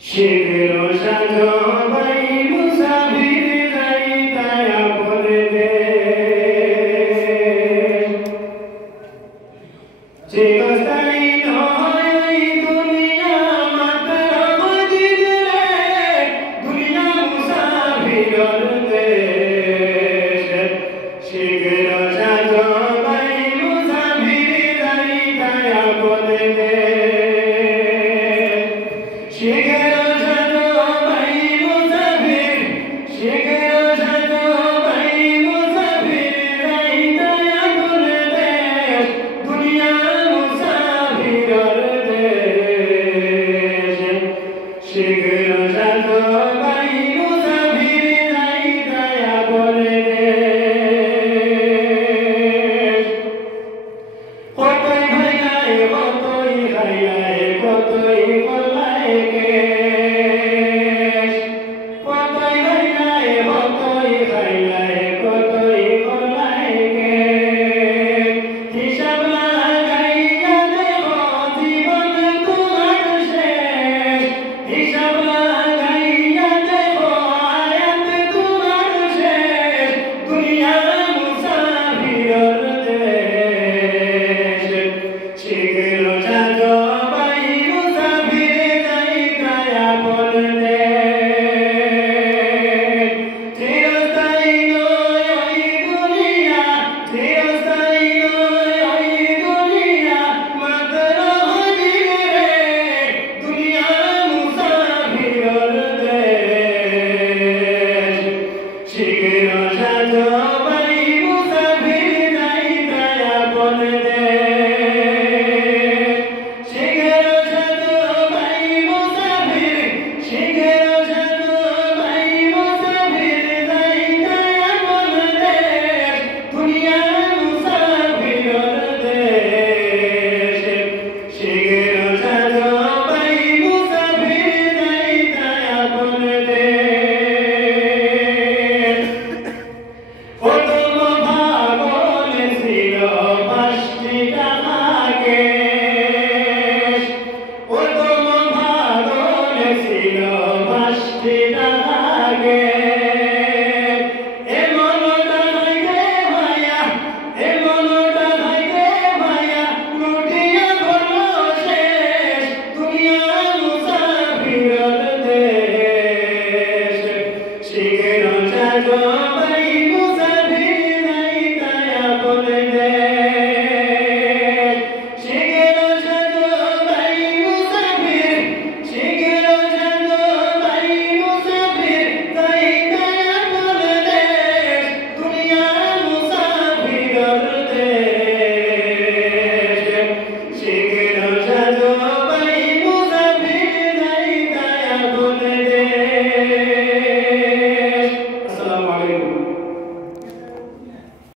শিখেরো সাজো ভাই মুসাফির যাইতায় আপনে দেশ চিরস্থায়ী নয় এই দুনিয়া মাত্র মদিন রে দুনিয়া মুসাফিরর দেশ শিখেরো সাজো ভাই মুসাফির যাইতায় আপনে দেশ শিখেরো সাজো ভাই মুসাফির শিখেরো সাজো ভাই মুসাফির যাইতায় আপনে দেশ দুনিয়া মুসাফিরর দেশ শিখেরো সাজো ভাই মুসাফির যাইতায় আপনে দেশ কতই ভাইয়ায় কতই খাইয়ায় কতই কল্লায় কেশ কতই ভাইয়ায় কতই খাইয়ায় কতই কল্লায় কেশ হিসাব লাগাইয়া দেখো জীবন তোমার শেষ হিসাব